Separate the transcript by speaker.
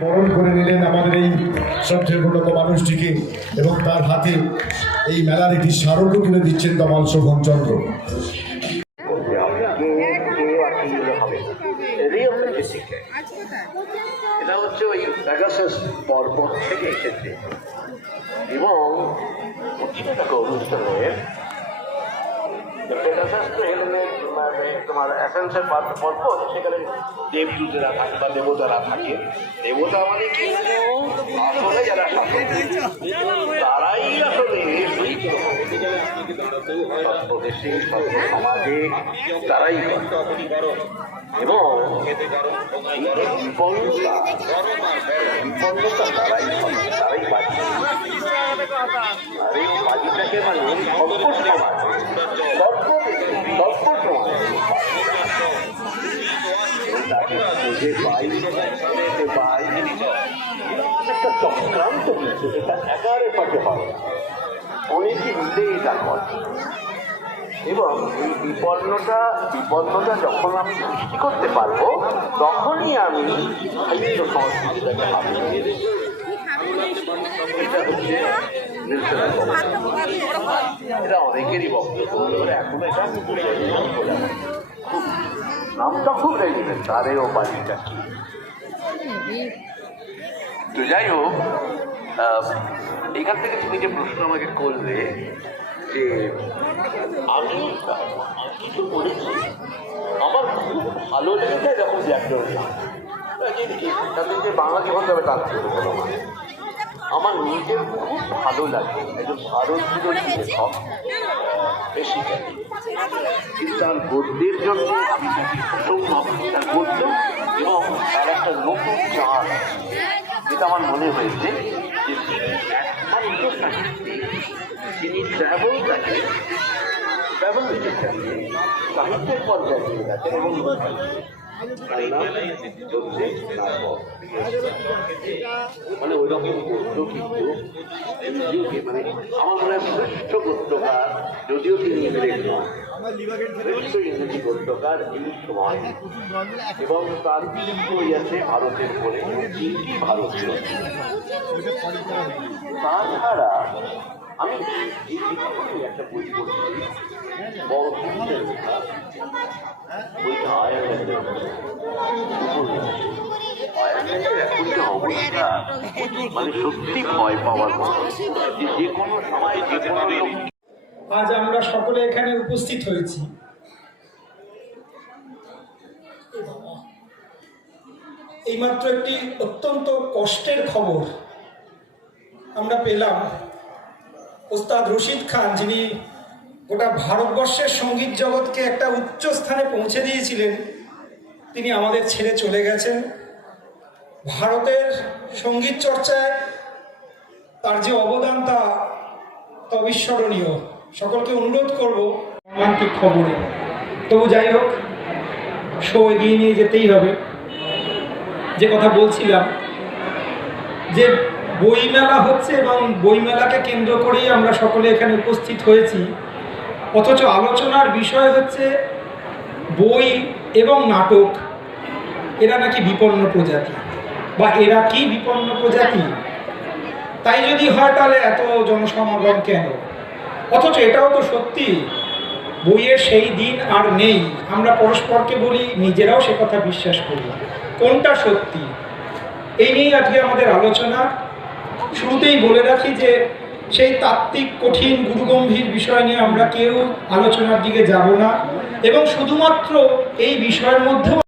Speaker 1: বরণ করে নিলেন আমাদের এই শ্রদ্ধেয়পূর্ণত মানুষটিকে এবং তার হাতে এই মেলার একটি স্মারকও কিনে দিচ্ছেন তমাল শোভন চন্দ্র।
Speaker 2: এটা হচ্ছে ওই প্যাগাসাস পর্বত থেকে এসেছে। এবং অনুষ্ঠানের হেলেনের মানে তোমার অ্যাসেন্সের পর্বত সেখানে দেবদূতেরা থাকে বা দেবতারা থাকে দেবতা মানে কি আসলে যারা তারাই আসলে প্রদেশে সমাজে তারাই এবং বিপন্নতা বিপন্নতা তারাই তারাই বাজি আর এই বাজিটাকে মানে স্বল্প সময় স্বল্প স্বল্প সময় খুঁজে পাই খুঁজে পাই একটা চক্রান্ত কিছু এটা একারে পাশে হয় অনেকে মিলে এটা এবং এই বিপন্নটা বিপন্নতা যখন আমি সৃষ্টি করতে পারব, তখনই আমি সাহিত্য সংস্কৃতিটাকে হাতে এটা অনেকেরই বক্তব্য এখন এটা নামটা খুব রেগিমেন্ট তারে ও বাড়িটা তো যাই হোক এখান থেকে তুমি যে প্রশ্ন আমাকে করলে যে আমি কিছু করেছি, আমার খুব ভালো লেগেছে এরকম তাদের যে বাংলা জীবন যাবে তার থেকে আমার নিজের খুব ভালো লাগে। একজন ভারতীয় লেখক বেশি তার গদ্যের জন্য ভাবছি তার এবং তার একটা নতুন চার যেটা আমার মনে হয়েছে যে তিনি একমাত্র সাহিত্যিক ট্রাভেলটাকে ট্রাভেল লিটারেচারকে সাহিত্যের পর্যায়ে নিয়ে গেছেন এবং তার নাম হচ্ছে নাটক। মানে ওই রকম কিন্তু মানে আমার মনে হয় শ্রেষ্ঠ গদ্যকার যদিও তিনি ইংরেজ শ্রেষ্ঠ ইংরেজি গদ্যকার এই সময় এবং তার বই আছে ভারতের পরে তিনটি ভারতীয়। তাছাড়া আমি একটা বই পড়ছি
Speaker 3: আজ আমরা সকলে এখানে উপস্থিত হয়েছি। এইমাত্র একটি অত্যন্ত কষ্টের খবর আমরা পেলাম। ওস্তাদ রশিদ খান, যিনি গোটা ভারতবর্ষের সংগীত জগৎকে একটা উচ্চ স্থানে পৌঁছে দিয়েছিলেন, তিনি আমাদের ছেড়ে চলে গেছেন। ভারতের সংগীত চর্চায় তার যে অবদান তা অবিস্মরণীয় সকলকে অনুরোধ করব মর্মান্তিক খবরে। তবু যাই হোক শো এগিয়ে নিয়ে যেতেই হবে। যে কথা বলছিলাম, যে বইমেলা হচ্ছে এবং বইমেলাকে কেন্দ্র করেই আমরা সকলে এখানে উপস্থিত হয়েছি, অথচ আলোচনার বিষয় হচ্ছে বই এবং নাটক। এরা নাকি বিপন্ন প্রজাতি। বা এরা কি বিপন্ন প্রজাতি? তাই যদি হয় তাহলে এত জনসমাগম কেন? অথচ এটাও তো সত্যি, বইয়ের সেই দিন আর নেই। আমরা পরস্পরকে বলি, নিজেরাও সে কথা বিশ্বাস করি। কোনটা সত্যি? এই নিয়েই আজকে আমাদের আলোচনা। শুরুতেই বলে রাখি যে, সেই তাত্ত্বিক, কঠিন, গুরুগম্ভীর বিষয় নিয়ে আমরা কেউ আলোচনার দিকে যাব না। এবং শুধুমাত্র এই বিষয়ের মধ্যেও